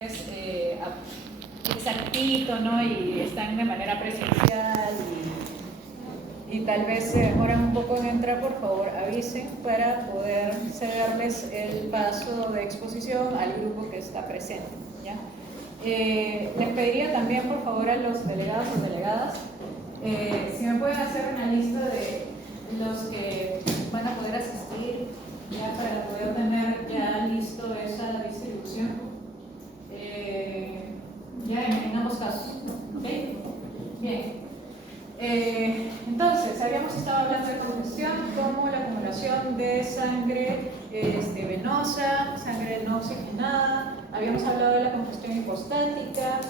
es exactito, ¿no? Y están de manera presencial y tal vez se demoran un poco en entrar, por favor avisen para poder cederles el paso de exposición al grupo que está presente, ¿ya? Les pediría también, por favor, a los delegados o delegadas, si me pueden hacer una lista de los que van a poder asistir, ya para poder tener ya listo esa distribución. Ya en ambos casos, ¿ok? Bien. Entonces, habíamos estado hablando de congestión como la acumulación de sangre venosa, sangre no oxigenada. Habíamos hablado de la congestión hipostática,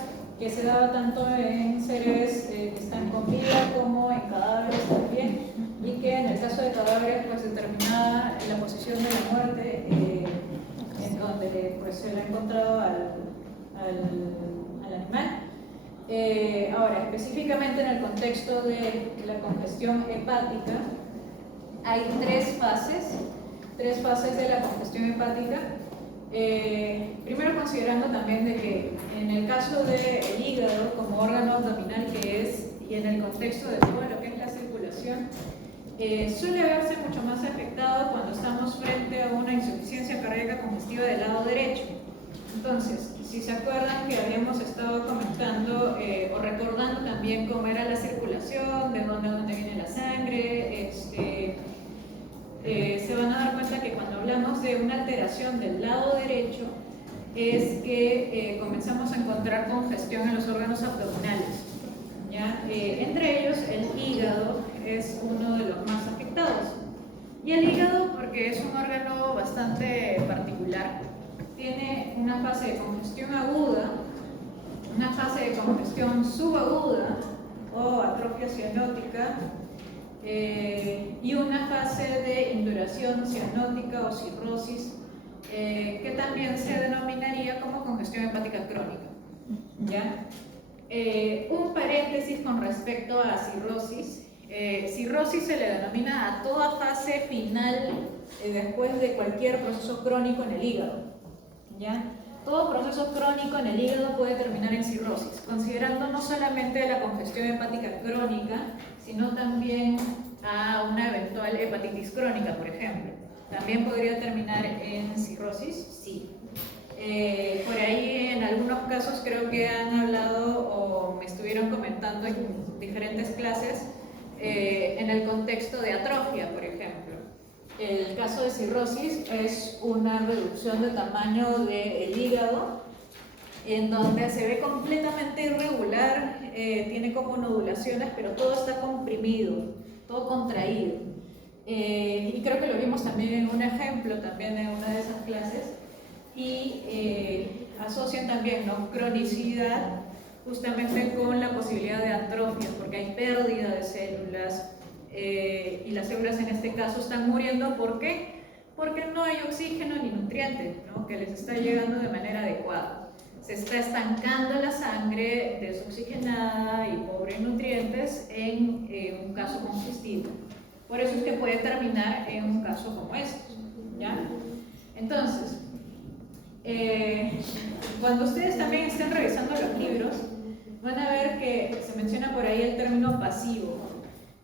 que se daba tanto en seres que están con vida como en cadáveres también, y que en el caso de cadáveres pues determinaba la posición de la muerte en donde pues, se le ha encontrado al animal. Ahora, específicamente en el contexto de la congestión hepática, hay tres fases de la congestión hepática. Primero considerando también de que en el caso del hígado como órgano abdominal que es, y en el contexto de todo lo que es la circulación, suele verse mucho más afectado cuando estamos frente a una insuficiencia cardíaca congestiva del lado derecho. Entonces, si se acuerdan que habíamos estado comentando o recordando también cómo era la circulación, de dónde viene la sangre, se van a dar cuenta que cuando hablamos de una alteración del lado derecho es que comenzamos a encontrar congestión en los órganos abdominales, ¿ya? Entre ellos el hígado es uno de los más afectados. Y el hígado, porque es un órgano bastante particular, tiene una fase de congestión aguda, una fase de congestión subaguda o atrofia cianótica y una fase de induración cianótica o cirrosis que también se denominaría como congestión hepática crónica, ¿ya? Un paréntesis con respecto a cirrosis. Cirrosis se le denomina a toda fase final después de cualquier proceso crónico en el hígado, ¿ya? Todo proceso crónico en el hígado puede terminar en cirrosis, considerando no solamente la congestión hepática crónica, sino también a una eventual hepatitis crónica, por ejemplo. ¿También podría terminar en cirrosis? Sí. Por ahí en algunos casos creo que han hablado o me estuvieron comentando en diferentes clases en el contexto de atrofia, por ejemplo. El caso de cirrosis es una reducción de tamaño del hígado en donde se ve completamente irregular, tiene como nodulaciones, pero todo está comprimido, todo contraído. Y creo que lo vimos también en un ejemplo, también en una de esas clases, y asocian también, ¿no?, cronicidad justamente con la posibilidad de atrofia, porque hay pérdida de células, y las células en este caso están muriendo. ¿Por qué? Porque no hay oxígeno ni nutrientes, ¿no?, que les está llegando de manera adecuada. Se está estancando la sangre desoxigenada y pobre en nutrientes en un caso congestivo. Por eso es que puede terminar en un caso como este, ¿ya? Entonces, cuando ustedes también estén revisando los libros, van a ver que se menciona por ahí el término pasivo.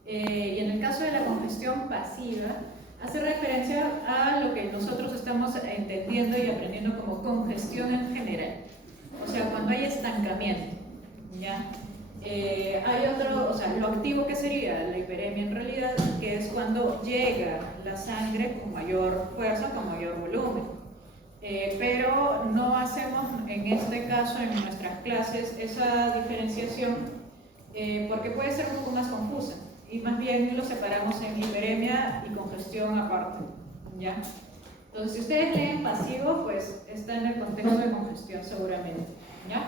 Y en el caso de la congestión pasiva, hace referencia a lo que nosotros estamos entendiendo y aprendiendo como congestión en general. O sea, cuando hay estancamiento, ¿ya? Hay otro, o sea, lo activo que sería la hiperemia en realidad, que es cuando llega la sangre con mayor fuerza, con mayor volumen. Pero no hacemos en este caso, en nuestras clases, esa diferenciación porque puede ser un poco más confusa. Y más bien lo separamos en hiperemia y congestión aparte, ¿ya? Entonces, si ustedes leen pasivo, pues está en el contexto de congestión seguramente, ¿ya?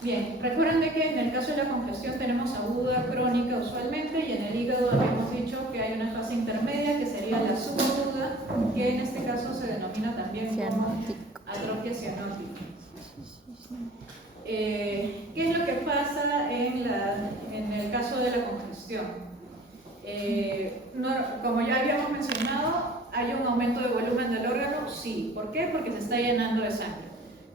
Bien, recuerden de que en el caso de la congestión tenemos aguda, crónica usualmente, y en el hígado habíamos dicho que hay una fase intermedia que sería la subaguda, que en este caso se denomina también como atrofia cianótica. ¿Qué es lo que pasa en el caso de la congestión? Como ya habíamos mencionado, ¿hay un aumento de volumen del órgano? Sí. ¿Por qué? Porque se está llenando de sangre.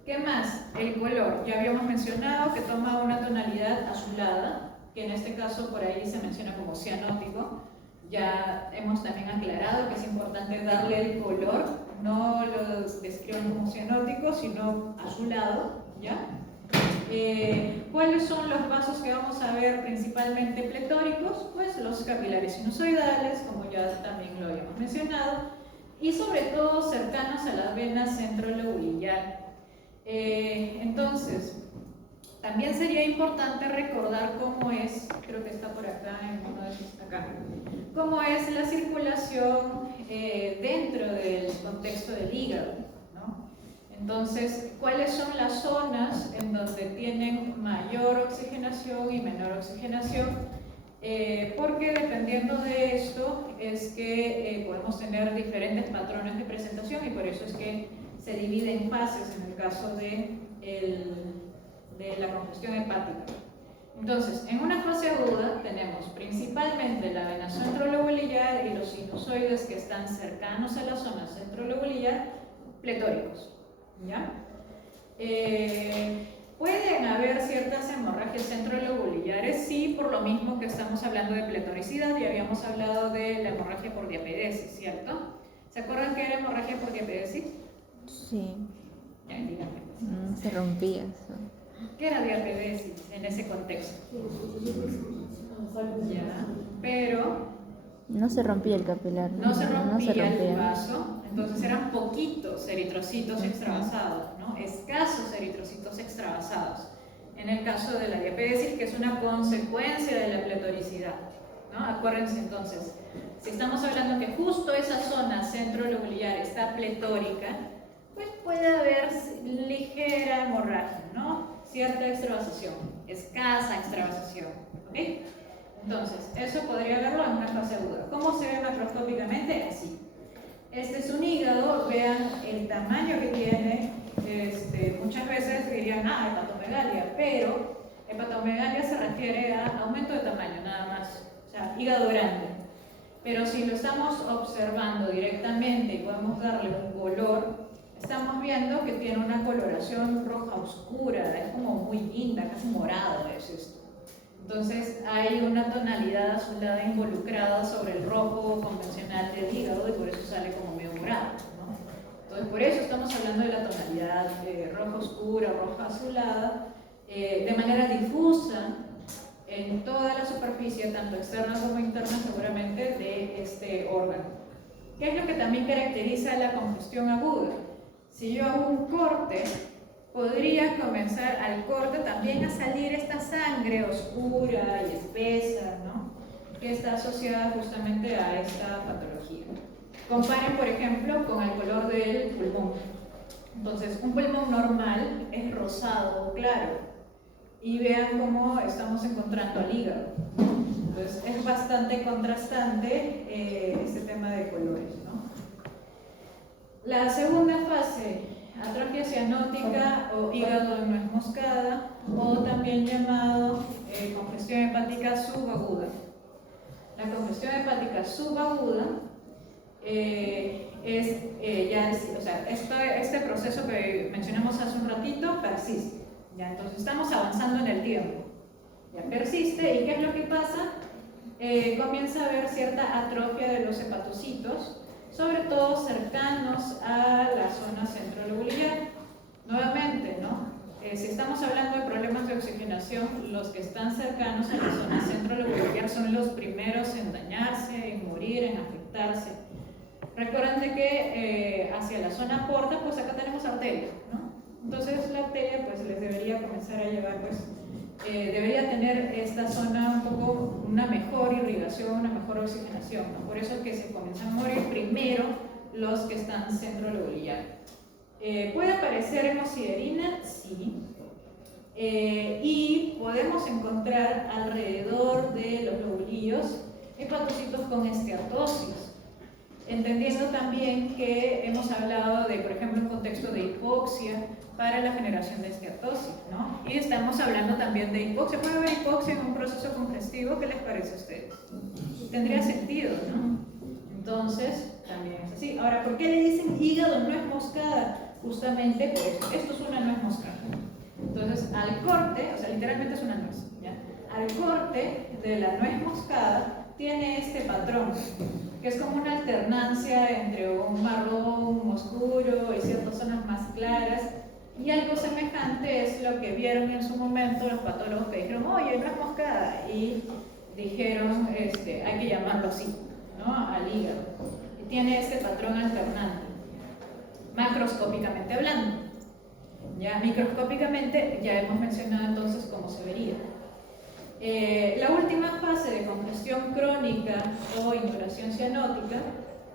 ¿Qué más? El color. Ya habíamos mencionado que toma una tonalidad azulada, que en este caso por ahí se menciona como cianótico. Ya hemos también aclarado que es importante darle el color, no lo describan como cianótico, sino azulado, ¿ya? ¿Cuáles son los vasos que vamos a ver principalmente pletóricos? Pues los capilares sinusoidales, como ya también lo habíamos mencionado, y sobre todo cercanos a la vena centrolobulillar. Entonces, también sería importante recordar cómo es, creo que está por acá, en uno de estos acá, cómo es la circulación dentro del contexto del hígado, ¿no? Entonces, ¿cuáles son las zonas en donde tienen mayor oxigenación y menor oxigenación? Porque dependiendo de esto es que podemos tener diferentes patrones de presentación y por eso es que se divide en fases en el caso de la congestión hepática. Entonces, en una fase aguda tenemos principalmente la vena centrolobulillar y los sinusoides que están cercanos a la zona centrolobulillar, pletóricos, ¿ya? Pueden haber ciertas hemorragias centrolobulillares, sí, por lo mismo que estamos hablando de pletoricidad y habíamos hablado de la hemorragia por diapedesis, ¿cierto? ¿Se acuerdan qué era hemorragia por diapedesis? Sí. Ya, díganme. Se rompía eso. ¿Qué era diapedesis en ese contexto? Ya, pero no se rompía el capilar. No se rompía el vaso, entonces eran poquitos eritrocitos extravasados, ¿no? Escasos eritrocitos extravasados. En el caso de la diapedesis, que es una consecuencia de la pletoricidad, ¿no? Acuérdense entonces, si estamos hablando que justo esa zona centrolobulillar está pletórica, pues puede haber ligera hemorragia, ¿no? Cierta extravasación, escasa extravasación, ¿ok? Entonces, eso podría verlo en una fase aguda. ¿Cómo se ve macroscópicamente? Así. Este es un hígado, vean el tamaño que tiene. Muchas veces dirían, hepatomegalia, pero hepatomegalia se refiere a aumento de tamaño, nada más. O sea, hígado grande. Pero si lo estamos observando directamente y podemos darle un color, estamos viendo que tiene una coloración roja oscura, es como muy linda, casi morado es esto. Entonces hay una tonalidad azulada involucrada sobre el rojo convencional del hígado y por eso sale como medio morado, ¿no? Entonces por eso estamos hablando de la tonalidad roja oscura, roja azulada, de manera difusa en toda la superficie, tanto externa como interna seguramente, de este órgano. ¿Qué es lo que también caracteriza la congestión aguda? Si yo hago un corte, podría comenzar al corte también a salir esta sangre oscura y espesa, ¿no? Que está asociada justamente a esta patología. Comparen, por ejemplo, con el color del pulmón. Entonces, un pulmón normal es rosado o claro. Y vean cómo estamos encontrando al hígado. Entonces, es bastante contrastante este tema de colores, ¿no? La segunda fase, atrofia cianótica o hígado de nuez moscada, o también llamado congestión hepática subaguda. La congestión hepática subaguda este proceso que mencionamos hace un ratito persiste. ¿Ya? Entonces estamos avanzando en el tiempo. Ya persiste, ¿y qué es lo que pasa? Comienza a haber cierta atrofia de los hepatocitos, sobre todo cercanos a la zona centrolobulillar. Nuevamente, ¿no? Si estamos hablando de problemas de oxigenación, los que están cercanos a la zona centrolobulillar son los primeros en dañarse, en morir, en afectarse. Recuerden de que hacia la zona porta, pues acá tenemos arteria, ¿no? Entonces la arteria pues les debería comenzar a llevar, pues debería tener esta zona un poco una mejor irrigación, una mejor oxigenación, ¿no? Por eso es que se comienzan a morir primero los que están centrolobulillar. ¿Puede aparecer hemosiderina? Sí. Y podemos encontrar alrededor de los lobulillos hepatocitos con esteatosis. Entendiendo también que hemos hablado de, por ejemplo, un contexto de hipoxia para la generación de esteatosis, ¿no? Y estamos hablando también de hipoxia. ¿Puede haber hipoxia en un proceso congestivo? ¿Qué les parece a ustedes? Tendría sentido, ¿no? Entonces, también es así. Ahora, ¿por qué le dicen hígado nuez moscada? justamente por eso. Esto es una nuez moscada. Entonces, al corte, o sea, literalmente es una nuez, ¿ya? Al corte de la nuez moscada tiene este patrón, que es como una alternancia entre un marrón oscuro y ciertas zonas más claras. Y algo semejante es lo que vieron en su momento los patólogos que dijeron, oye, nuez moscada, y dijeron, hay que llamarlo así, ¿no? Al hígado. Y tiene este patrón alternante, macroscópicamente hablando. Ya microscópicamente ya hemos mencionado entonces cómo se vería. La última fase de congestión crónica o induración cianótica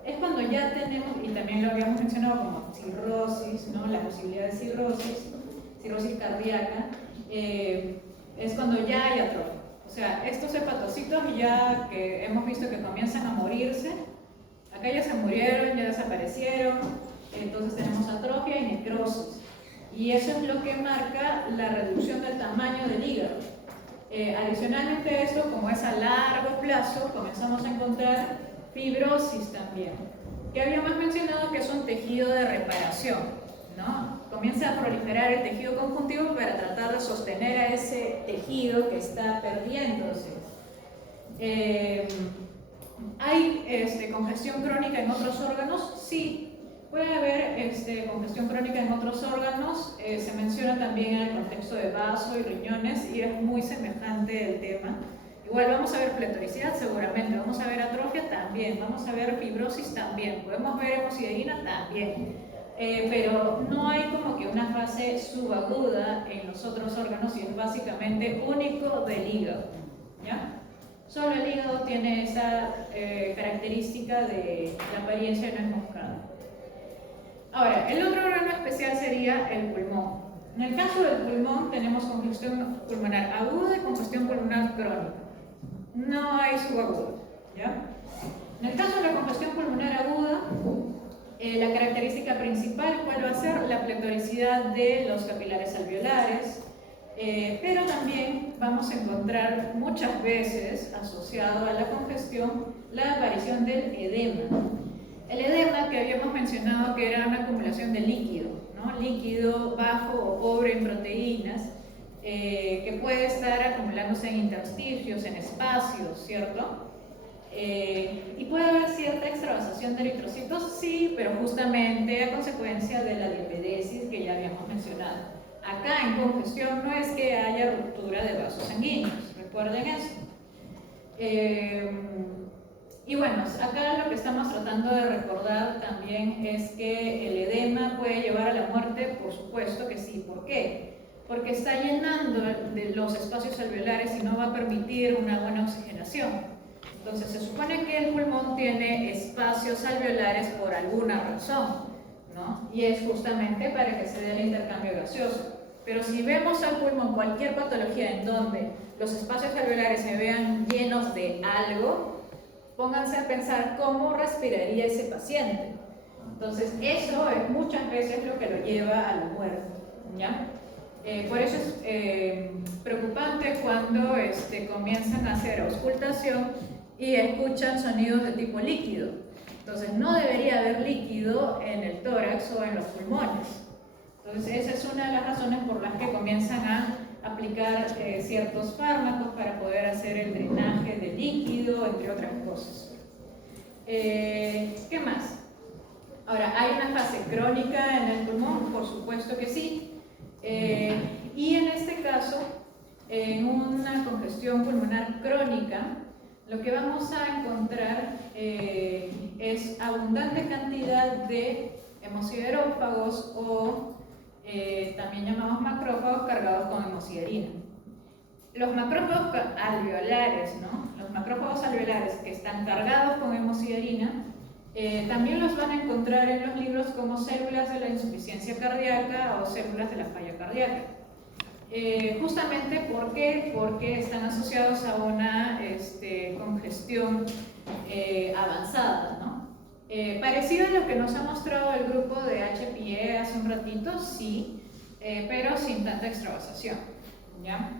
es cuando ya tenemos, y también lo habíamos mencionado como cirrosis, ¿no? La posibilidad de cirrosis cardíaca, es cuando ya hay atrofia. O sea, estos hepatocitos ya que hemos visto que comienzan a morirse, acá ya se murieron, ya desaparecieron, entonces tenemos atrofia y necrosis. Y eso es lo que marca la reducción del tamaño del hígado. Adicionalmente a esto, como es a largo plazo, comenzamos a encontrar fibrosis también, que habíamos mencionado que es un tejido de reparación, ¿no? Comienza a proliferar el tejido conjuntivo para tratar de sostener a ese tejido que está perdiéndose. ¿Hay congestión crónica en otros órganos? Sí. Puede haber congestión crónica en otros órganos, se menciona también en el contexto de vaso y riñones y es muy semejante el tema. Igual vamos a ver pletoricidad seguramente, vamos a ver atrofia también, vamos a ver fibrosis también, podemos ver hemosiderina también, pero no hay como que una fase subaguda en los otros órganos y es básicamente único del hígado, ¿ya? Solo el hígado tiene esa característica de la apariencia de nuez moscada. Ahora, el otro órgano especial sería el pulmón. En el caso del pulmón tenemos congestión pulmonar aguda y congestión pulmonar crónica. No hay subaguda, ¿ya? En el caso de la congestión pulmonar aguda, la característica principal, ¿cuál va a ser? La pletoricidad de los capilares alveolares, pero también vamos a encontrar muchas veces asociado a la congestión la aparición del edema. El edema que habíamos mencionado que era una acumulación de líquido, ¿no? Líquido bajo o pobre en proteínas, que puede estar acumulándose en intersticios, en espacios, ¿cierto? Y puede haber cierta extravasación de eritrocitos, sí, pero justamente a consecuencia de la diapedesis que ya habíamos mencionado. Acá en congestión no es que haya ruptura de vasos sanguíneos, recuerden eso. Y bueno, acá lo que estamos tratando de recordar también es que el edema puede llevar a la muerte, por supuesto que sí. ¿Por qué? Porque está llenando de los espacios alveolares y no va a permitir una buena oxigenación. Entonces se supone que el pulmón tiene espacios alveolares por alguna razón, ¿no? Y es justamente para que se dé el intercambio gaseoso. Pero si vemos al pulmón cualquier patología en donde los espacios alveolares se vean llenos de algo, pónganse a pensar cómo respiraría ese paciente. Entonces, eso es muchas veces lo que lo lleva a la muerte, ¿ya? Por eso es preocupante cuando comienzan a hacer auscultación y escuchan sonidos de tipo líquido. Entonces, no debería haber líquido en el tórax o en los pulmones. Entonces, esa es una de las razones por las que comienzan a aplicar ciertos fármacos para poder hacer el drenaje de líquido, entre otras cosas. ¿Qué más? Ahora, ¿hay una fase crónica en el pulmón? Por supuesto que sí. Y en este caso, en una congestión pulmonar crónica, lo que vamos a encontrar es abundante cantidad de hemosiderófagos o también llamados macrófagos cargados con hemosiderina. Los macrófagos alveolares, ¿no? Los macrófagos alveolares que están cargados con hemosiderina también los van a encontrar en los libros como células de la insuficiencia cardíaca o células de la falla cardíaca. Justamente ¿por qué? Porque están asociados a una congestión avanzada, ¿no? Parecido a lo que nos ha mostrado el grupo de HPE hace un ratito, sí, pero sin tanta extravasación, ¿ya?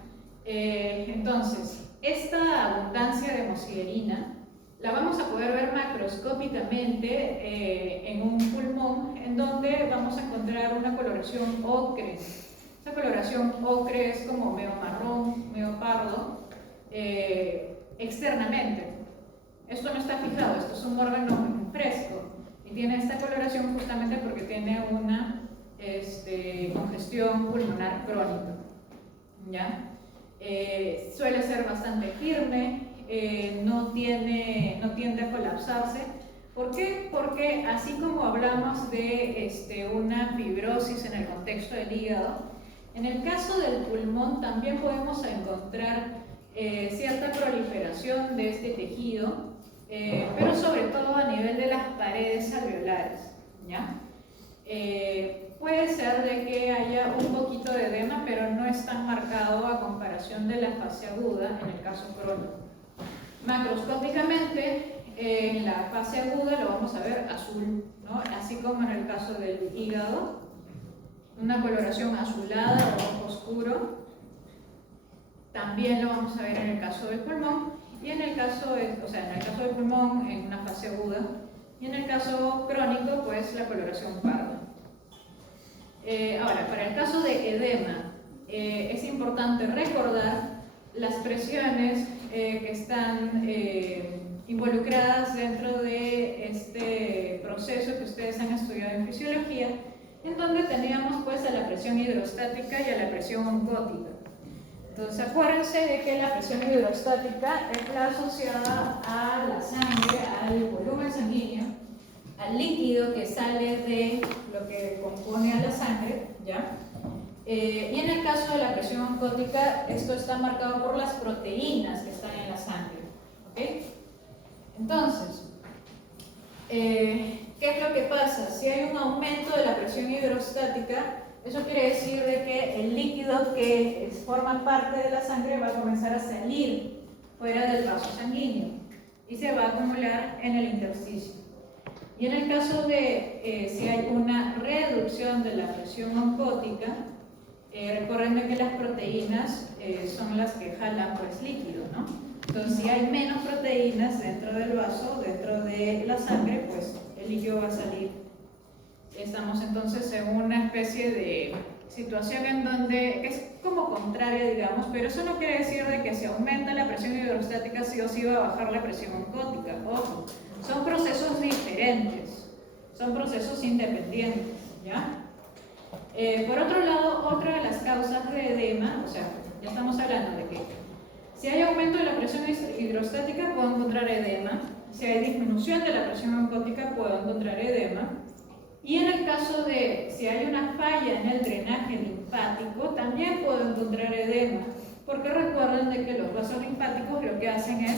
Entonces, esta abundancia de hemosiderina la vamos a poder ver macroscópicamente en un pulmón en en donde vamos a encontrar una coloración ocre. Esa coloración ocre es como medio marrón, medio pardo, externamente. Esto no está fijado, esto es un órgano fresco y tiene esta coloración justamente porque tiene una congestión pulmonar crónica. ¿Ya? Suele ser bastante firme, no tiende a colapsarse. ¿Por qué? Porque así como hablamos de una fibrosis en el contexto del hígado, en el caso del pulmón también podemos encontrar cierta proliferación de este tejido, pero sobre todo a nivel de las paredes alveolares, ¿ya? Puede ser de que haya un poquito de edema, pero no es tan marcado a comparación de la fase aguda en el caso crónico. Macroscópicamente, en la fase aguda lo vamos a ver azul, ¿no? Así como en el caso del hígado, una coloración azulada o rojo oscuro. También lo vamos a ver en el caso del pulmón, y en el caso del pulmón en una fase aguda, y en el caso crónico, pues la coloración parda. Ahora, para el caso de edema, es importante recordar las presiones que están involucradas dentro de este proceso que ustedes han estudiado en fisiología, en donde teníamos pues a la presión hidrostática y a la presión oncótica. Entonces acuérdense de que la presión hidrostática es la asociada a la sangre, al volumen sanguíneo, al líquido que sale de lo que compone a la sangre, ¿ya? Y en el caso de la presión oncótica, esto está marcado por las proteínas que están en la sangre, ¿ok? Entonces, ¿qué es lo que pasa? Si hay un aumento de la presión hidrostática, eso quiere decir de que el líquido que forma parte de la sangre va a comenzar a salir fuera del vaso sanguíneo y se va a acumular en el intersticio. Y en el caso de si hay una reducción de la presión oncótica, recuerden que las proteínas son las que jalan pues líquido, ¿no? Entonces, si hay menos proteínas dentro del vaso, dentro de la sangre, pues el líquido va a salir. Estamos entonces en una especie de situación en donde es como contraria, digamos, pero eso no quiere decir de que si aumenta la presión hidrostática sí o sí va a bajar la presión oncótica. Ojo, son procesos diferentes, son procesos independientes, ¿ya? Por otro lado, otra de las causas de edema, o sea, ya estamos hablando de que si hay aumento de la presión hidrostática puedo encontrar edema, si hay disminución de la presión oncótica puedo encontrar edema, y en el caso de si hay una falla en el drenaje linfático también puedo encontrar edema, porque recuerden de que los vasos linfáticos lo que hacen es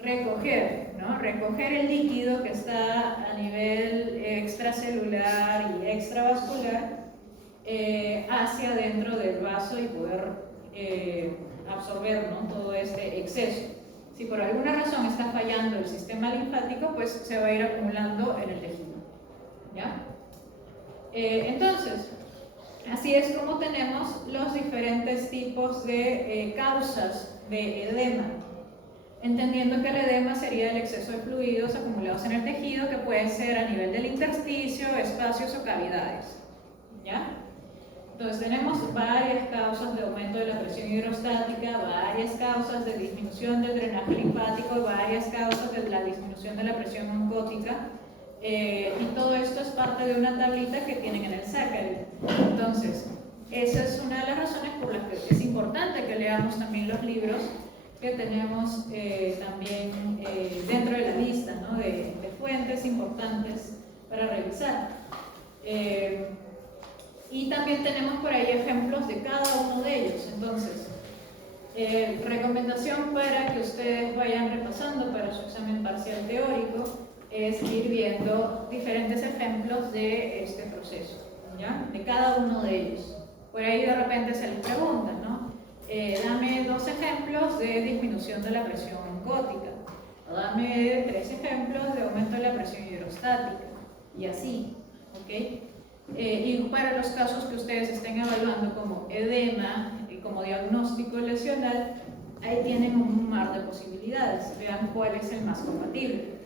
recoger, ¿no? Recoger el líquido que está a nivel extracelular y extravascular hacia dentro del vaso y poder absorber, ¿no? Todo este exceso. Si por alguna razón está fallando el sistema linfático, pues se va a ir acumulando en el tejido, ¿ya? Entonces, así es como tenemos los diferentes tipos de causas de edema, entendiendo que el edema sería el exceso de fluidos acumulados en el tejido, que puede ser a nivel del intersticio, espacios o cavidades, ¿ya? Entonces tenemos varias causas de aumento de la presión hidrostática, varias causas de disminución del drenaje linfático, varias causas de la disminución de la presión oncótica, y todo esto es parte de una tablita que tienen en el Saccharin. Entonces, esa es una de las razones por las que es importante que leamos también los libros que tenemos también dentro de la lista, ¿no? de fuentes importantes para revisar. Y también tenemos por ahí ejemplos de cada uno de ellos. Entonces, recomendación para que ustedes vayan repasando para su examen parcial teórico es ir viendo diferentes ejemplos de este proceso, ¿ya? De cada uno de ellos. Por ahí de repente se les pregunta, ¿no? Dame 2 ejemplos de disminución de la presión oncótica, o dame 3 ejemplos de aumento de la presión hidrostática, y así, ¿ok? Y para los casos que ustedes estén evaluando como edema y como diagnóstico lesional, ahí tienen un mar de posibilidades, vean cuál es el más compatible.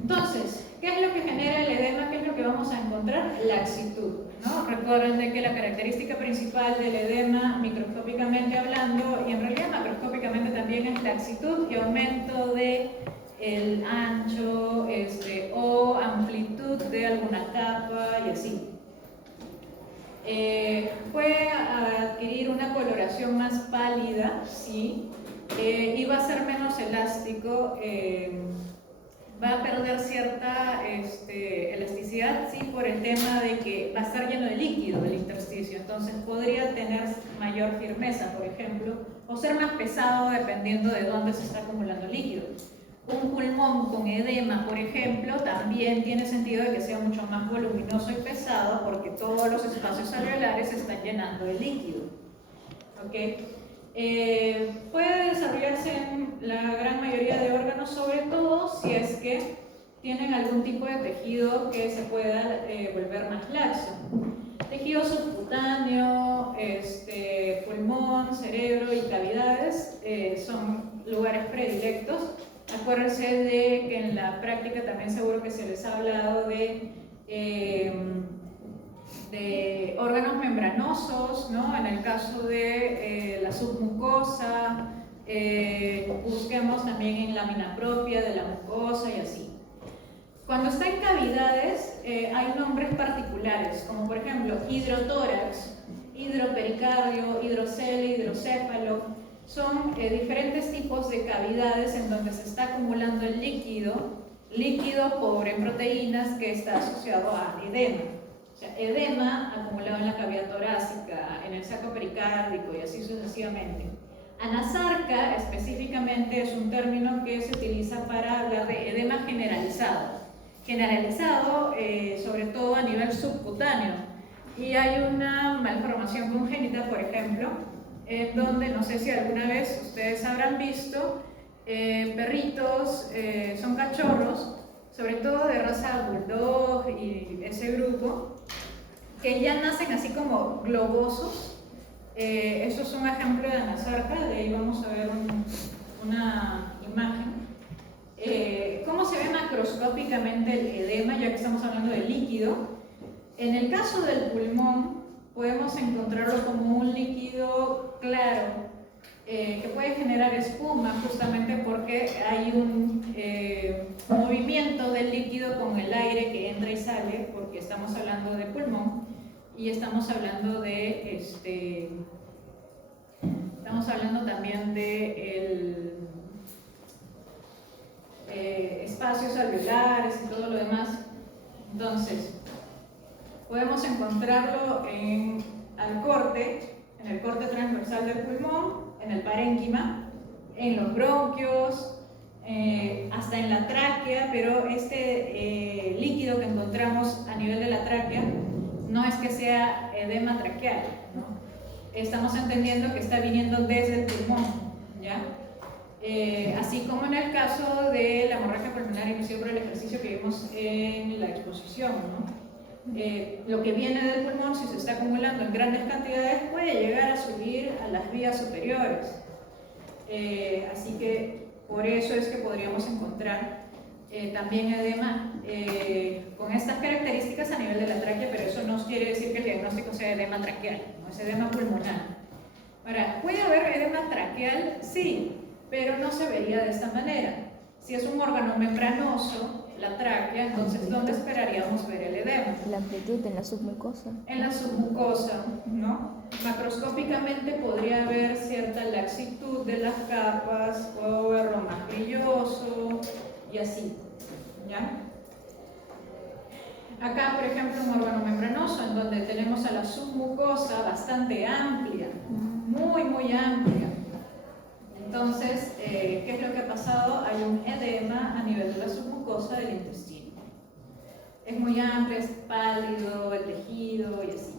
Entonces, ¿Qué es lo que genera el edema? ¿Qué es lo que vamos a encontrar? Laxitud, ¿no? Recuerden de que la característica principal del edema, microscópicamente hablando, y en realidad macroscópicamente también, es laxitud y aumento de el ancho o amplitud de alguna capa y así. Puede adquirir una coloración más pálida, sí, y va a ser menos elástico, va a perder cierta elasticidad, sí, por el tema de que va a estar lleno de líquido el intersticio, entonces podría tener mayor firmeza, por ejemplo, o ser más pesado dependiendo de dónde se está acumulando líquido. Un pulmón con edema, por ejemplo, también tiene sentido de que sea mucho más voluminoso y pesado porque todos los espacios alveolares se están llenando de líquido. ¿Okay? Puede desarrollarse en la gran mayoría de órganos, sobre todo si es que tienen algún tipo de tejido que se pueda volver más laxo. Tejido subcutáneo, pulmón, cerebro y cavidades son lugares predilectos. Acuérdense de que en la práctica también seguro que se les ha hablado de órganos membranosos, ¿no? En el caso de la submucosa, busquemos también en lámina propia de la mucosa y así. Cuando está en cavidades hay nombres particulares, como por ejemplo hidrotórax, hidropericardio, hidrocele, hidrocéfalo. Son diferentes tipos de cavidades en donde se está acumulando el líquido pobre en proteínas que está asociado a edema. O sea, edema acumulado en la cavidad torácica, en el saco pericárdico y así sucesivamente. Anasarca específicamente es un término que se utiliza para hablar de edema generalizado. Generalizado sobre todo a nivel subcutáneo. Y hay una malformación congénita, por ejemplo, en donde, no sé si alguna vez ustedes habrán visto perritos, son cachorros, sobre todo de raza bulldog y ese grupo, que ya nacen así como globosos. Eso es un ejemplo de anasarca, de ahí vamos a ver una imagen. ¿Cómo se ve macroscópicamente el edema, ya que estamos hablando de líquido? En el caso del pulmón, podemos encontrarlo como un líquido claro que puede generar espuma justamente porque hay un movimiento del líquido con el aire que entra y sale, porque estamos hablando de pulmón y estamos hablando de estamos hablando también de espacios alveolares y todo lo demás. Entonces podemos encontrarlo en el corte transversal del pulmón, en el parénquima, en los bronquios, hasta en la tráquea, pero este líquido que encontramos a nivel de la tráquea no es que sea edema traqueal, ¿no? Estamos entendiendo que está viniendo desde el pulmón, ¿ya? Así como en el caso de la hemorragia pulmonar inducida por el ejercicio que vimos en la exposición, ¿no? Lo que viene del pulmón, si se está acumulando en grandes cantidades, puede llegar a subir a las vías superiores. Así que por eso es que podríamos encontrar también edema con estas características a nivel de la tráquea, pero eso no quiere decir que el diagnóstico sea edema traqueal, no es edema pulmonar. Ahora, ¿puede haber edema traqueal? Sí, pero no se vería de esta manera. Si es un órgano membranoso, la tráquea, entonces ¿dónde esperaríamos ver el edema? La amplitud en la submucosa. En la submucosa, ¿no? Macroscópicamente podría haber cierta laxitud de las capas, puedo verlo más brilloso y así, ¿ya? Acá, por ejemplo, un órgano membranoso en donde tenemos a la submucosa bastante amplia, muy, muy amplia. Entonces, ¿qué es lo que ha pasado? Hay un edema a nivel de la submucosa del intestino. Es muy amplio, es pálido el tejido y así.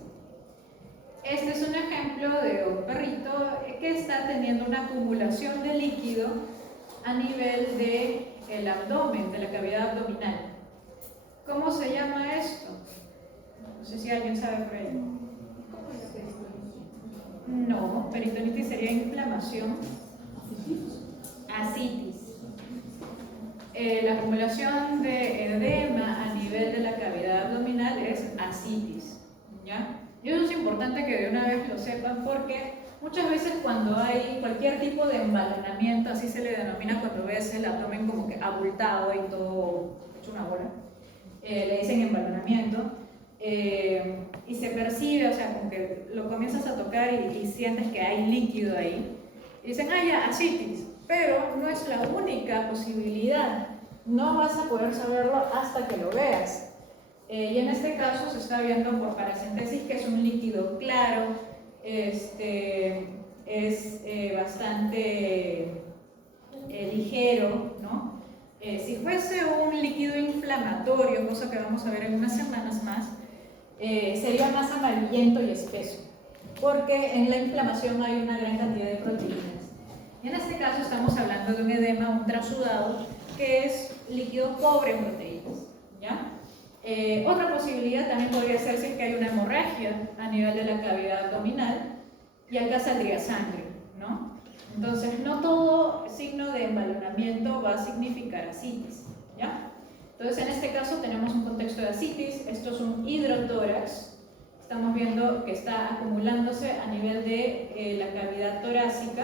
Este es un ejemplo de un perrito que está teniendo una acumulación de líquido a nivel del abdomen, de la cavidad abdominal. ¿Cómo se llama esto? No sé si alguien sabe por ahí. No, peritonitis sería inflamación. Ascitis. La acumulación de edema nivel de la cavidad abdominal es ascitis, ¿ya? Y eso es importante que de una vez lo sepan porque muchas veces cuando hay cualquier tipo de embalonamiento, así se le denomina cuando ves el abdomen como que abultado y todo hecho una bola, le dicen embalonamiento, y se percibe, o sea, como que lo comienzas a tocar y sientes que hay líquido ahí, y dicen, ah, ya, ascitis, pero no es la única posibilidad, no vas a poder saberlo hasta que lo veas. Y en este caso se está viendo por paracentesis que es un líquido claro, es bastante ligero, ¿no? Si fuese un líquido inflamatorio, cosa que vamos a ver en unas semanas más, sería más amarillento y espeso, porque en la inflamación hay una gran cantidad de proteínas. Y en este caso estamos hablando de un edema, un trasudado, que es líquido pobre en proteínas, ¿ya? Otra posibilidad también podría ser si es que hay una hemorragia a nivel de la cavidad abdominal y acá saldría sangre, ¿no? Entonces, no todo signo de embalonamiento va a significar ascitis, ¿ya? Entonces, en este caso tenemos un contexto de ascitis, esto es un hidrotórax, estamos viendo que está acumulándose a nivel de la cavidad torácica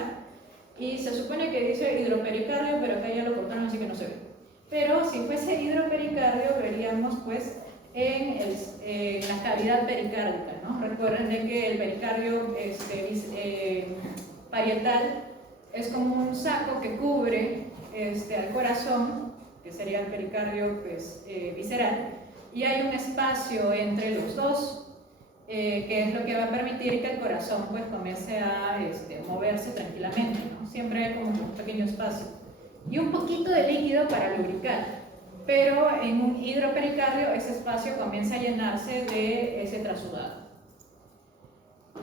y se supone que dice hidropericardio, pero acá ya lo cortaron así que no se ve. Pero si fuese hidropericardio, veríamos pues en la cavidad pericárdica, ¿no? Recuerden de que el pericardio parietal es como un saco que cubre al corazón, que sería el pericardio pues, visceral, y hay un espacio entre los dos, que es lo que va a permitir que el corazón pues comience a moverse tranquilamente, ¿no? Siempre hay como un pequeño espacio y un poquito de líquido para lubricar, pero en un hidropericardio ese espacio comienza a llenarse de ese trasudado.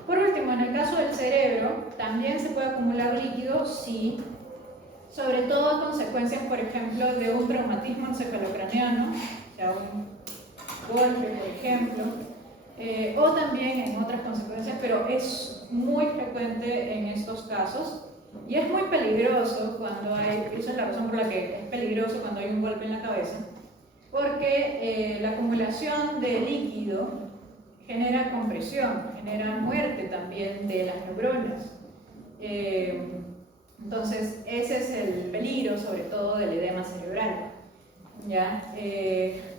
Por último, en el caso del cerebro, también se puede acumular líquido, sí, sobre todo a consecuencias, por ejemplo, de un traumatismo encefalocraneano, o sea, un golpe, por ejemplo, o también en otras consecuencias, pero es muy frecuente en estos casos y es muy peligroso cuando hay, esa es la razón por la que es peligroso cuando hay un golpe en la cabeza, porque la acumulación de líquido genera compresión, genera muerte también de las neuronas. Entonces, ese es el peligro, sobre todo del edema cerebral, ¿ya?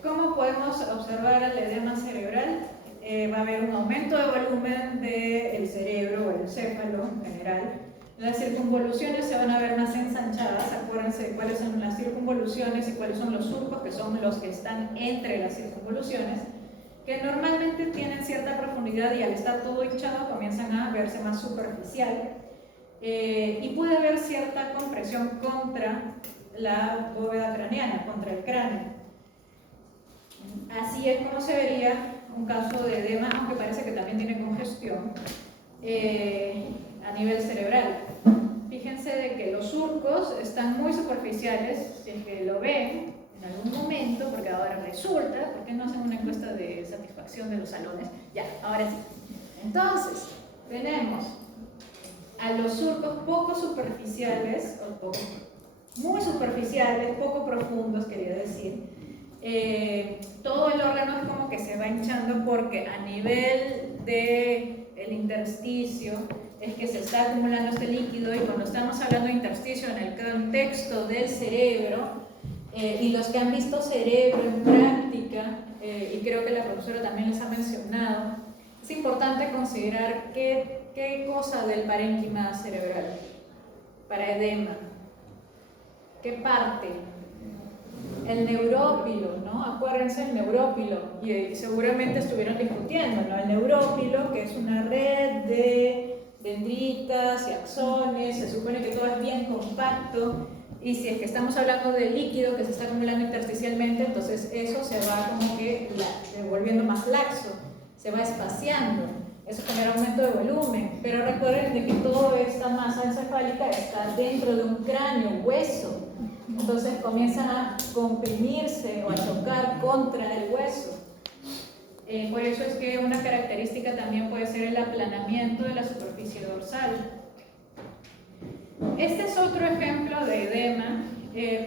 ¿Cómo podemos observar el edema cerebral? Va a haber un aumento de volumen del cerebro o el encéfalo en general. Las circunvoluciones se van a ver más ensanchadas. Acuérdense de cuáles son las circunvoluciones y cuáles son los surcos, que son los que están entre las circunvoluciones, que normalmente tienen cierta profundidad y al estar todo hinchado comienzan a verse más superficial. Y puede haber cierta compresión contra la bóveda craneana, contra el cráneo. Así es como se vería un caso de edema, aunque parece que también tiene congestión a nivel cerebral. Fíjense de que los surcos están muy superficiales, si es que lo ven en algún momento, porque ahora resulta, ¿por qué no hacen una encuesta de satisfacción de los salones? Ya, ahora sí. Entonces, tenemos a los surcos poco superficiales, muy superficiales, poco profundos, quería decir. Todo el órgano es como que se va hinchando porque a nivel del intersticio es que se está acumulando este líquido, y cuando estamos hablando de intersticio en el contexto del cerebro, y los que han visto cerebro en práctica, y creo que la profesora también les ha mencionado, es importante considerar qué cosa del parénquima cerebral para edema, qué parte. El neurópilo, ¿no? Acuérdense el neurópilo, y seguramente estuvieron discutiendo, ¿no? El neurópilo, que es una red de dendritas y axones, se supone que todo es bien compacto, y si es que estamos hablando de líquido que se está acumulando intersticialmente, entonces eso se va como que volviendo más laxo, se va espaciando, eso genera aumento de volumen, pero recuerden de que toda esta masa encefálica está dentro de un cráneo, hueso. Entonces comienzan a comprimirse o a chocar contra el hueso. Por eso es que una característica también puede ser el aplanamiento de la superficie dorsal. Este es otro ejemplo de edema.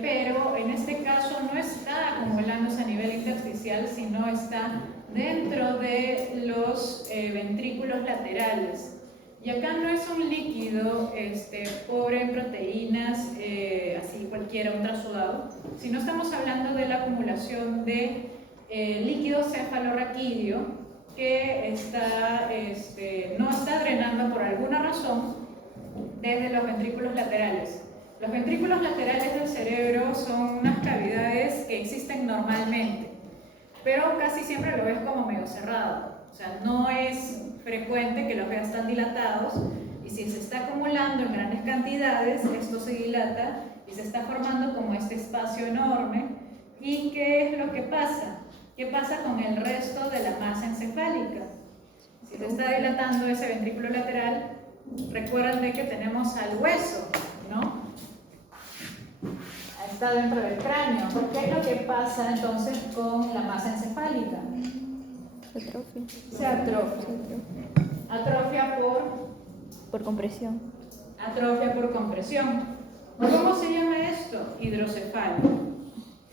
pero en este caso no está acumulándose a nivel intersticial, sino está dentro de los ventrículos laterales. Y acá no es un líquido pobre en proteínas, así cualquiera, un trasudado, sino estamos hablando de la acumulación de líquido cefalorraquídeo que no está drenando por alguna razón desde los ventrículos laterales. Los ventrículos laterales del cerebro son unas cavidades que existen normalmente, pero casi siempre lo ves como medio cerrado. O sea, no es frecuente que los veas tan dilatados, y si se está acumulando en grandes cantidades, esto se dilata y se está formando como este espacio enorme. ¿Y qué es lo que pasa? ¿Qué pasa con el resto de la masa encefálica? Si se está dilatando ese ventrículo lateral, recuerden de que tenemos al hueso, ¿no? Está dentro del cráneo. ¿Qué es lo que pasa entonces con la masa encefálica? Atrofia. Se atrofia. Atrofia por compresión. Atrofia por compresión. ¿Cómo se llama esto? Hidrocefalia.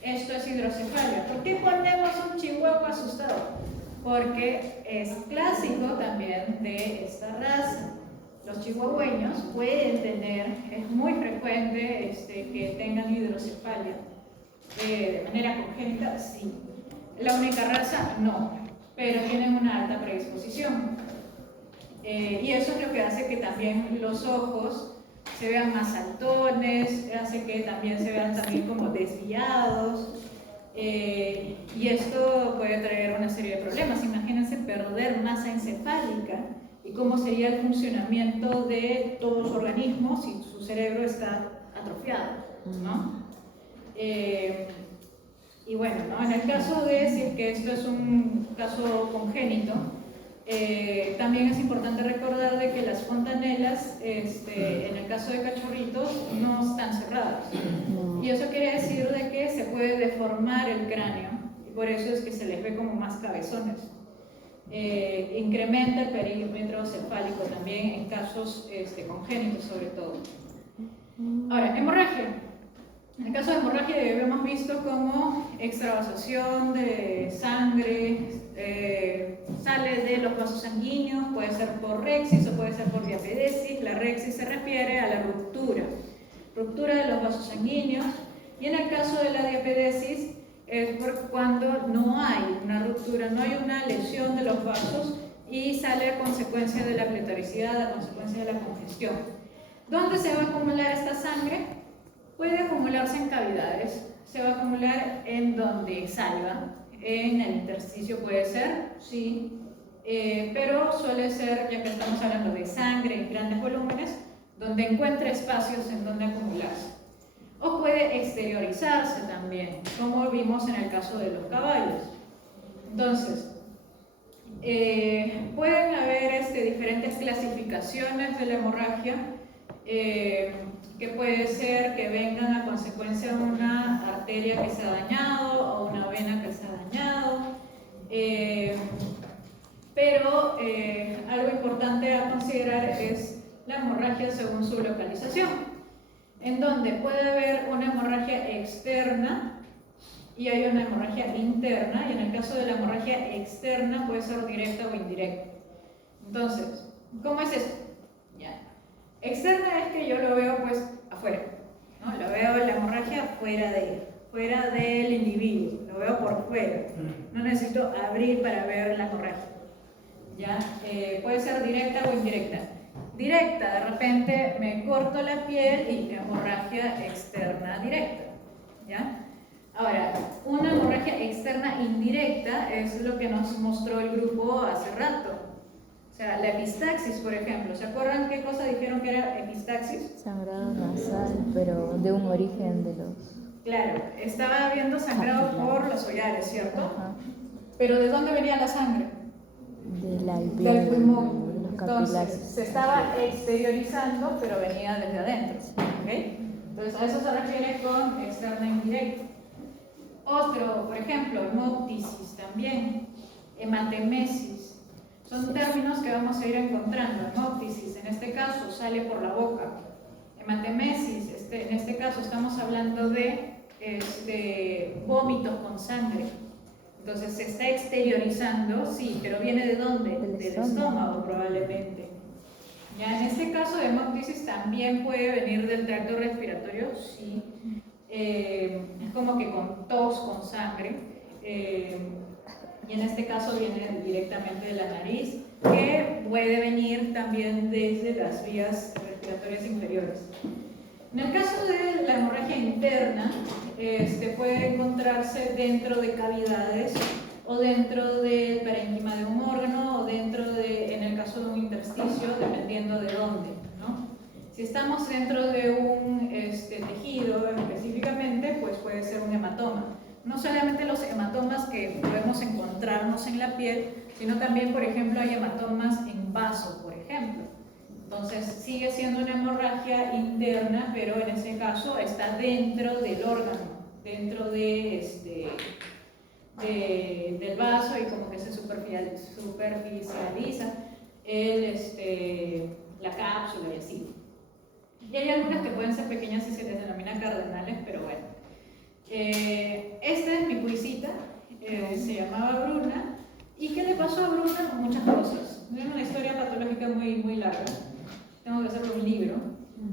Esto es hidrocefalia. ¿Por qué ponemos un chihuahua asustado? Porque es clásico también de esta raza. Los chihuahueños pueden tener, es muy frecuente que tengan hidrocefalia. De manera congénita, sí. La única raza, no, pero tienen una alta predisposición. Y eso es lo que hace que también los ojos se vean más saltones, hace que también se vean también como desviados, y esto puede traer una serie de problemas. Imagínense perder masa encefálica y cómo sería el funcionamiento de todo su organismo si su cerebro está atrofiado, ¿no? Y bueno, ¿no? En el caso de si es que esto es un caso congénito, también es importante recordar de que las fontanelas, en el caso de cachorritos, no están cerradas. Y eso quiere decir de que se puede deformar el cráneo, y por eso es que se les ve como más cabezones. Incrementa el perímetro cefálico también en casos congénitos sobre todo. Ahora, hemorragia. En el caso de hemorragia hemos visto como extravasación de sangre, sale de los vasos sanguíneos, puede ser por rexis o puede ser por diapedesis. La rexis se refiere a la ruptura de los vasos sanguíneos, y en el caso de la diapedesis es cuando no hay una ruptura, no hay una lesión de los vasos y sale a consecuencia de la pletoricidad, a consecuencia de la congestión. ¿Dónde se va a acumular esta sangre? Puede acumularse en cavidades, se va a acumular en donde salga, en el intersticio puede ser, sí, pero suele ser, ya que estamos hablando de sangre en grandes volúmenes, donde encuentra espacios en donde acumularse. O puede exteriorizarse también, como vimos en el caso de los caballos. Entonces, pueden haber diferentes clasificaciones de la hemorragia, que puede ser que vengan a consecuencia de una arteria que se ha dañado o una vena que se ha dañado, pero algo importante a considerar es la hemorragia según su localización, en donde puede haber una hemorragia externa y hay una hemorragia interna, y en el caso de la hemorragia externa puede ser directa o indirecta. Entonces, ¿cómo es esto? Ya. Externa es que yo lo veo pues afuera, ¿no? Lo veo la hemorragia fuera del individuo, lo veo por fuera, no necesito abrir para ver la hemorragia. ¿Ya? Puede ser directa o indirecta. Directa, de repente me corto la piel y hemorragia externa directa, ¿ya? Ahora, una hemorragia externa indirecta es lo que nos mostró el grupo hace rato. O sea, la epistaxis, por ejemplo. ¿Se acuerdan qué cosa dijeron que era epistaxis? Sangrado nasal, pero de un origen de los... Claro, estaba habiendo sangrado por los hollares, ¿cierto? Ajá. Pero ¿de dónde venía la sangre? Del pulmón. de los Entonces, capilares. se estaba exteriorizando, pero venía desde adentro. ¿Okay? Entonces, a eso se refiere con externa indirecta. Otro, por ejemplo, hemoptisis también, hematemesis. Son términos que vamos a ir encontrando. Hemoptisis, en este caso, sale por la boca. Hematemesis, en este caso estamos hablando de vómitos con sangre. Entonces se está exteriorizando, sí, pero ¿viene de dónde? Del estómago probablemente. Ya en este caso de hemoptisis también puede venir del tracto respiratorio, sí. Es como que con tos, con sangre. Y en este caso viene directamente de la nariz, que puede venir también desde las vías respiratorias inferiores. En el caso de la hemorragia interna, puede encontrarse dentro de cavidades o dentro del parénquima de un órgano o dentro de, en el caso de un intersticio, dependiendo de dónde, ¿no? Si estamos dentro de un tejido específicamente, pues puede ser un hematoma. No solamente los hematomas que podemos encontrarnos en la piel, sino también, por ejemplo, hay hematomas en vaso, por ejemplo. Entonces sigue siendo una hemorragia interna, pero en ese caso está dentro del órgano, dentro de, del vaso, y como que se superficializa la cápsula y así. Y hay algunas que pueden ser pequeñas y se les denomina cardenales, pero bueno. Esta es mi cuisita, se llamaba Bruna. ¿Y qué le pasó a Bruna? Muchas cosas. Es una historia patológica muy larga. Tengo que hacerlo un libro,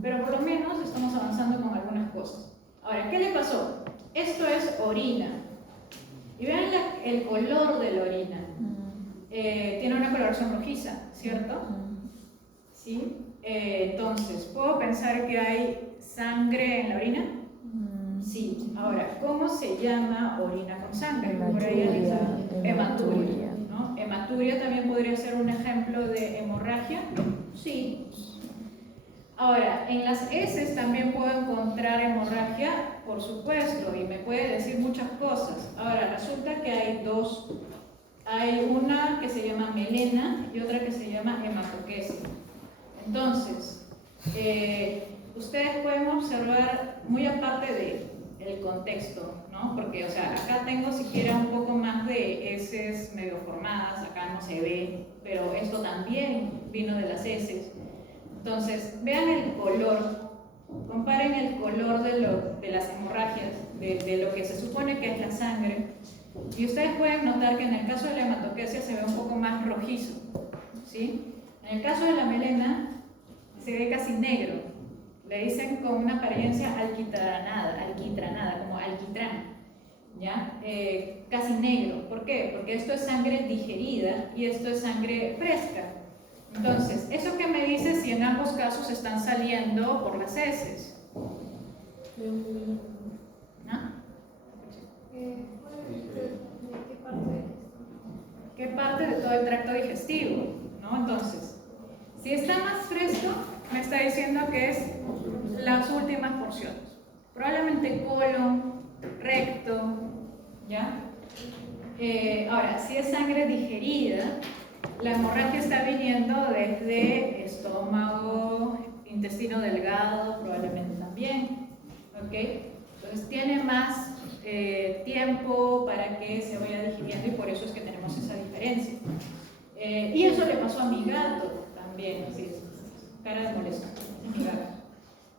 pero por lo menos estamos avanzando con algunas cosas. Ahora, ¿qué le pasó? Esto es orina. Y vean el color de la orina. Tiene una coloración rojiza, ¿cierto? ¿Sí? Entonces, ¿puedo pensar que hay sangre en la orina? Sí. Ahora, ¿cómo se llama orina con sangre? Hematuria. ¿No? Hematuria también podría ser un ejemplo de hemorragia. Sí. Ahora, en las heces también puedo encontrar hemorragia, por supuesto, y me puede decir muchas cosas. Ahora, resulta que hay dos. Hay una que se llama melena y otra que se llama hematoquesia. Entonces, ustedes pueden observar, muy aparte del contexto, ¿no? Porque, o sea, acá tengo siquiera un poco más de heces medio formadas, acá no se ve, pero esto también vino de las heces. Entonces, vean el color, comparen el color de las hemorragias, de lo que se supone que es la sangre, y ustedes pueden notar que en el caso de la hematoquesia se ve un poco más rojizo, ¿sí? En el caso de la melena se ve casi negro, le dicen con una apariencia alquitranada, como alquitrán, ¿ya? Casi negro. ¿Por qué? Porque esto es sangre digerida y esto es sangre fresca. Entonces, ¿eso qué me dice si en ambos casos están saliendo por las heces? ¿No? ¿Qué parte de todo el tracto digestivo? ¿No? Entonces, si está más fresco, me está diciendo que es las últimas porciones. Probablemente colon, recto, ¿ya? Ahora, si es sangre digerida, la hemorragia está viniendo desde estómago, intestino delgado, probablemente también, ¿ok? Entonces tiene más tiempo para que se vaya digiriendo y por eso es que tenemos esa diferencia. Y eso le pasó a mi gato también, sí, cara de molesto, mi gato.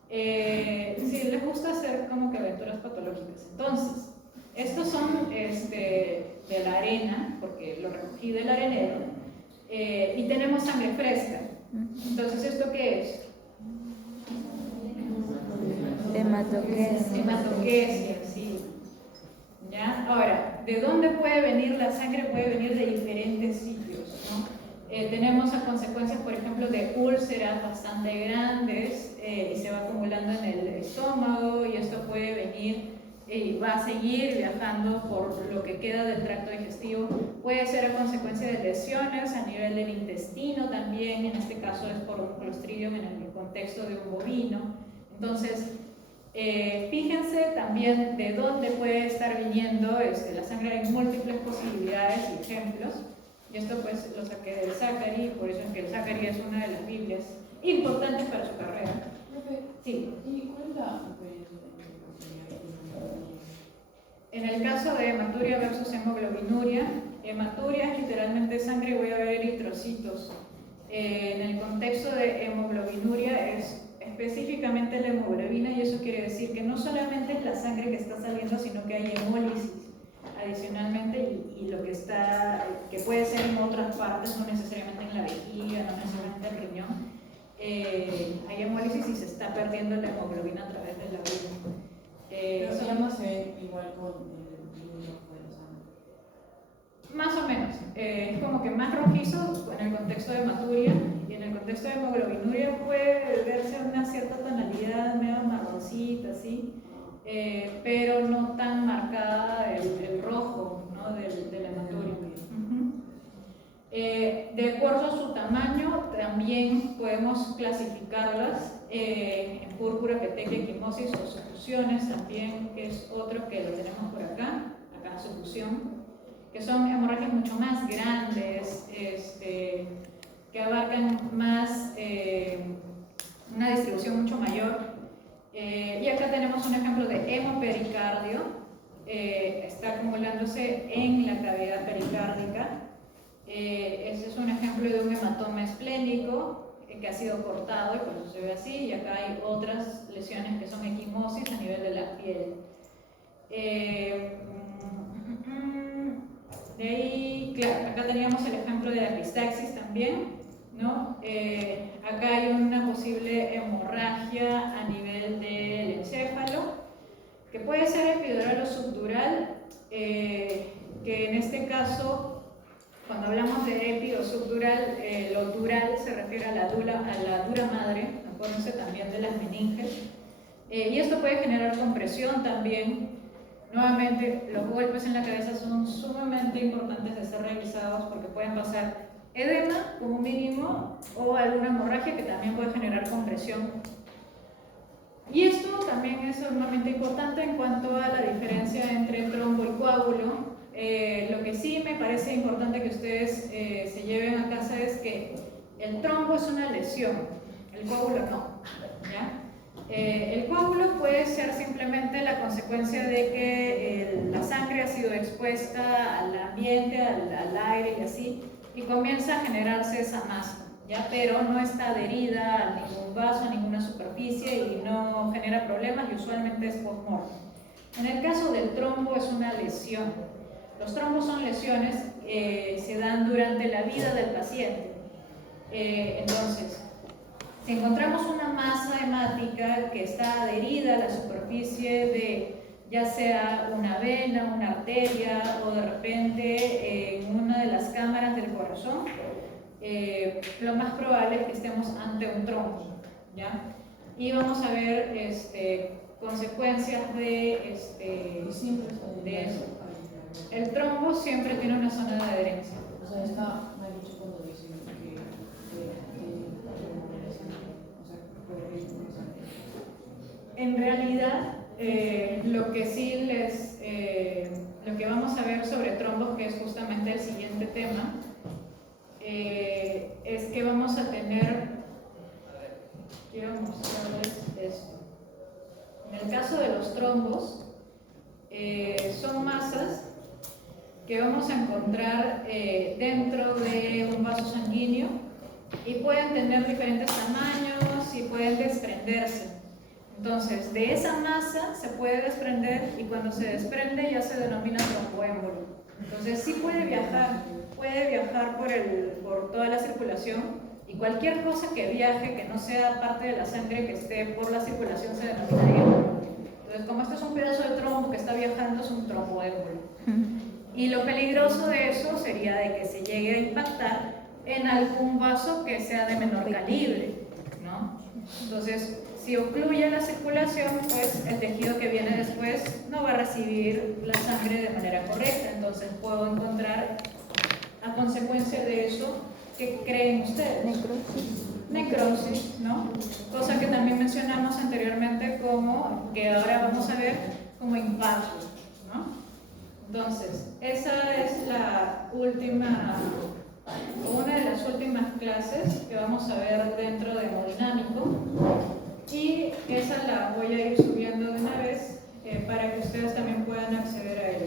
Sí, les gusta hacer como que aventuras patológicas. Entonces, estos son de la arena, porque lo recogí del arenero, y tenemos sangre fresca. Entonces, ¿esto qué es? Hematoquesia, sí. ¿Ya? Ahora, ¿de dónde puede venir la sangre? Puede venir de diferentes sitios, ¿no? Tenemos a consecuencias, por ejemplo, de úlceras bastante grandes y se va acumulando en el estómago, y esto puede venir y va a seguir viajando por lo que queda del tracto digestivo. Puede ser a consecuencia de lesiones a nivel del intestino también, en este caso es por un Clostridium en el contexto de un bovino. Entonces, fíjense también de dónde puede estar viniendo la sangre. Hay múltiples posibilidades y ejemplos. Y esto pues lo saqué del Zachary, por eso es que el Zachary es una de las Biblias importantes para su carrera. Sí. ¿Y cuál es la En el caso de hematuria versus hemoglobinuria, hematuria es literalmente sangre, voy a ver eritrocitos. En el contexto de hemoglobinuria es específicamente la hemoglobina, y eso quiere decir que no solamente es la sangre que está saliendo, sino que hay hemólisis adicionalmente, y lo que está, que puede ser en otras partes, no necesariamente en la vejiga, no necesariamente en el riñón, hay hemólisis y se está perdiendo la hemoglobina a través de la orina. Pero se llama igual con el rojo de la sangre. Más o menos, es como que más rojizo en el contexto de hematuria, y en el contexto de hemoglobinuria puede verse una cierta tonalidad medio marroncita, así, pero no tan marcada el rojo, ¿no? de la hematuria. De acuerdo a su tamaño, también podemos clasificarlas en púrpura, petequia, equimosis o sufusiones, también, que es otro que lo tenemos por acá sufusión, que son hemorragias mucho más grandes, que abarcan más, una distribución mucho mayor. Y acá tenemos un ejemplo de hemopericardio, está acumulándose en la cavidad pericárdica. Este es un ejemplo de un hematoma esplénico que ha sido cortado y por eso se ve así, y acá hay otras lesiones que son equimosis a nivel de la piel. De ahí, claro, acá teníamos el ejemplo de la epistaxis también, ¿no? Acá hay una posible hemorragia a nivel del encéfalo, que puede ser epidural o subdural, que en este caso, cuando hablamos de epi o subdural, lo dural se refiere a la dura madre, acuérdense también de las meninges, y esto puede generar compresión también. Nuevamente, los golpes en la cabeza son sumamente importantes de ser revisados porque pueden pasar edema como mínimo o alguna hemorragia que también puede generar compresión. Y esto también es sumamente importante en cuanto a la diferencia entre trombo y coágulo. Lo que sí me parece importante que ustedes se lleven a casa es que el trombo es una lesión, el coágulo no, ¿ya? El coágulo puede ser simplemente la consecuencia de que la sangre ha sido expuesta al ambiente, al aire y así, y comienza a generarse esa masa, ¿ya? Pero no está adherida a ningún vaso, a ninguna superficie y no genera problemas, y usualmente es post-mortem. En el caso del trombo es una lesión. Los trombos son lesiones que se dan durante la vida del paciente. Entonces, si encontramos una masa hemática que está adherida a la superficie de ya sea una vena, una arteria o de repente en una de las cámaras del corazón, lo más probable es que estemos ante un trombo, ¿ya? Y vamos a ver consecuencias de eso. El trombo siempre tiene una zona de adherencia. O sea, está mal dicho cuando dicen que en realidad, lo que sí lo que vamos a ver sobre trombos, que es justamente el siguiente tema, es que vamos a tener, quiero mostrarles esto. En el caso de los trombos, son masas que vamos a encontrar dentro de un vaso sanguíneo y pueden tener diferentes tamaños y pueden desprenderse. Entonces, de esa masa se puede desprender, y cuando se desprende ya se denomina tromboémbolo. Entonces, sí puede viajar por toda la circulación, y cualquier cosa que viaje que no sea parte de la sangre que esté por la circulación se denomina émbolo. Entonces, como este es un pedazo de trombo que está viajando, es un tromboémbolo. Y lo peligroso de eso sería de que se llegue a impactar en algún vaso que sea de menor calibre, ¿no? Entonces, si ocluye la circulación, pues el tejido que viene después no va a recibir la sangre de manera correcta. Entonces puedo encontrar, a consecuencia de eso, ¿qué creen ustedes? Necrosis, ¿no? Cosa que también mencionamos anteriormente, como que ahora vamos a ver como infarto, ¿no? Entonces, esa es una de las últimas clases que vamos a ver dentro de hemodinámico, y esa la voy a ir subiendo de una vez para que ustedes también puedan acceder a ella.